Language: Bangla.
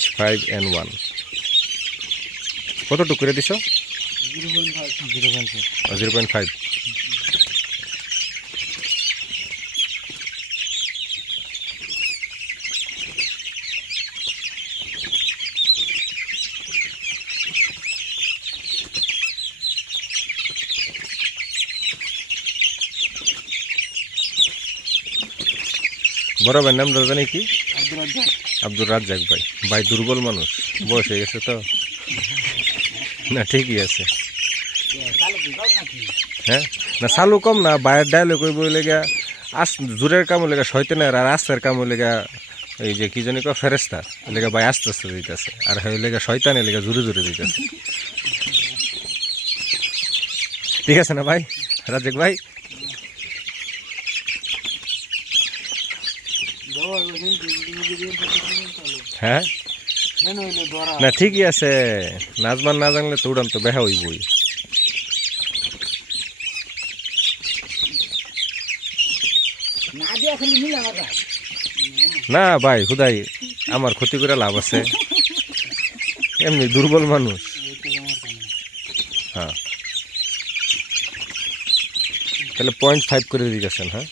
H5N1 কতটুকু করে দিছো? 0.5। বড় ভাইয়ের নাম জানি কি? আব্দুর রাজ্জাক ভাই। ভাই দুর্বল মানুষ, বয়স হয়ে গেছে তো। না ঠিকই আছে। হ্যাঁ না চালু কম না, বাইরের ডায়লগ কইব লেগা জোরের কাম লেগা শয়তানের, আর আস্তের কাম লেগা এই যে কি জানি কয় ফেরেস্তা লেগা ভাই আস্তে আস্তে দিতেছে, আর হয়ে লেগা শয়তানের লেগা জোরে জোরে দিতেছে। ঠিক আছে না ভাই রাজ্জাক ভাই? হ্যাঁ না ঠিকই আছে, নাচবার না জানলে তো উড়ান তো বেহা হইবই। না ভাই হুদাই আমার ক্ষতি করে লাভ আছে, এমনি দুর্বল মানুষ। হ্যাঁ তাহলে 0.5 করে দিয়েছেন। হ্যাঁ